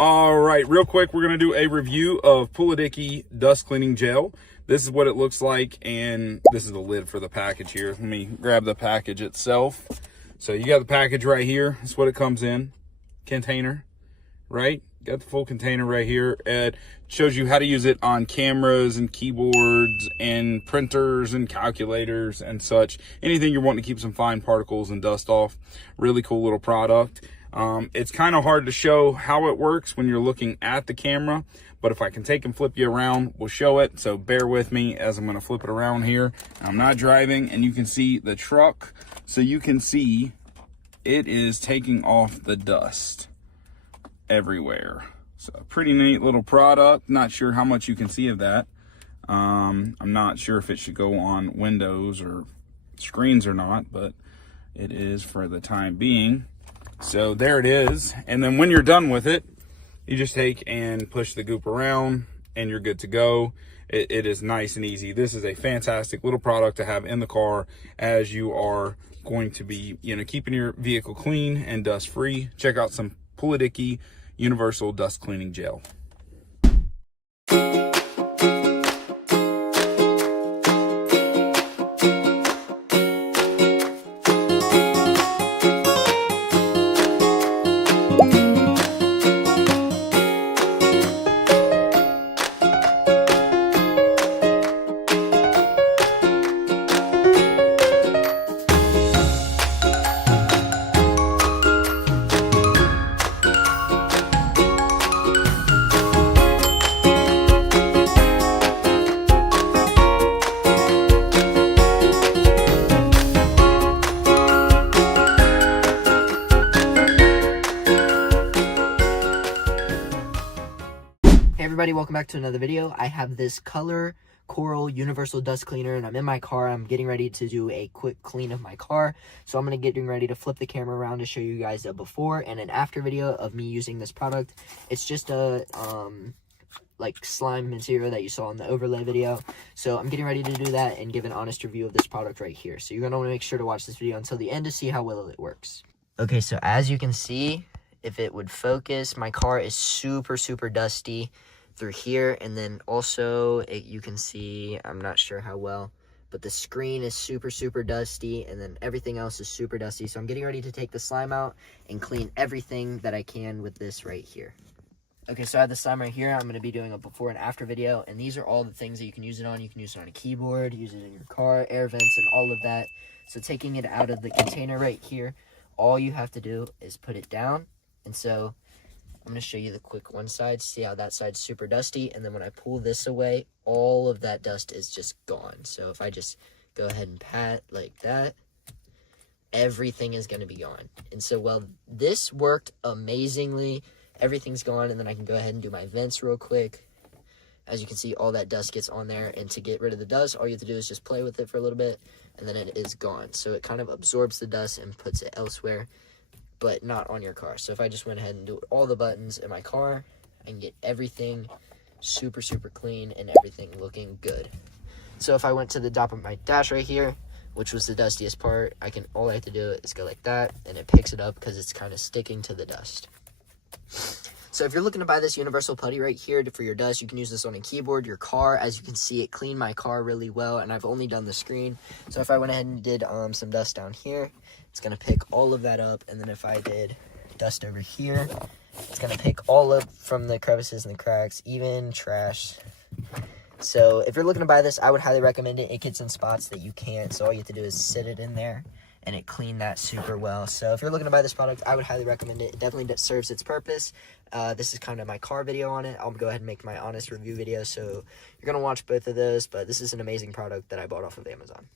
All right, real quick, we're going to do a review of PULIDIKI dust cleaning gel. This is what it looks like, and this is the lid for the package here. Let me grab the package itself. So you got the package right here. That's what it comes in. Container, right? Got the full container right here. It shows you how to use it on cameras and keyboards and printers and calculators and such. Anything you're wanting to keep some fine particles and dust off. Really cool little product. It's kind of hard to show how it works when you're looking at the camera, but if I can take and flip you around, we'll show it. So bear with me as I'm going to flip it around here. I'm not driving, and you can see the truck. So you can see it is taking off the dust everywhere. So pretty neat little product. Not sure how much you can see of that. I'm not sure if it should go on windows or screens or not, but it is for the time being. So there it is. And then when you're done with it, you just take and push the goop around and you're good to go. It is nice and easy. This is a fantastic little product to have in the car as you are going to be, keeping your vehicle clean and dust free. Check out some PULIDIKI Universal Dust Cleaning Gel. Hey everybody, welcome back to another video. I have this color coral universal dust cleaner and I'm in my car. I'm getting ready to do a quick clean of my car. So I'm going to getting ready to flip the camera around to show you guys a before and an after video of me using this product. It's just a like slime material that you saw in the overlay video. So I'm getting ready to do that and give an honest review of this product right here. So you're going to want to make sure to watch this video until the end to see how well it works. Okay, so as you can see, if it would focus, my car is super dusty through here, and then also you can see, I'm not sure how well, but the screen is super dusty, and then everything else is super dusty. So I'm getting ready to take the slime out and clean everything that I can with this right here. Okay, so I have the slime right here. I'm going to be doing a before and after video, and these are all the things that you can use it on. You can use it on a keyboard, use it in your car, air vents, and all of that. So taking it out of the container right here, all you have to do is put it down. And so I'm going to show you the quick one side. See how that side's super dusty. And then when I pull this away, all of that dust is just gone. So if I just go ahead and pat like that, everything is going to be gone. And so, well, this worked amazingly. Everything's gone. And then I can go ahead and do my vents real quick. As you can see, all that dust gets on there. And to get rid of the dust, all you have to do is just play with it for a little bit. And then it is gone. So it kind of absorbs the dust and puts it elsewhere, but not on your car. So if I just went ahead and do all the buttons in my car, I can get everything super clean and everything looking good. So if I went to the top of my dash right here, which was the dustiest part, all I have to do is go like that, and it picks it up because it's kind of sticking to the dust. So if you're looking to buy this universal putty right here for your dust, you can use this on a keyboard, your car. As you can see, it cleaned my car really well, and I've only done the screen. So if I went ahead and did some dust down here, it's going to pick all of that up. And then if I did dust over here, it's going to pick all up from the crevices and the cracks, even trash. So if you're looking to buy this, I would highly recommend it. It gets in spots that you can't, so all you have to do is sit it in there, and it cleaned that super well. So if you're looking to buy this product, I would highly recommend it. It definitely serves its purpose. This is kind of my car video on it. I'll go ahead and make my honest review video, so you're going to watch both of those. But this is an amazing product that I bought off of Amazon.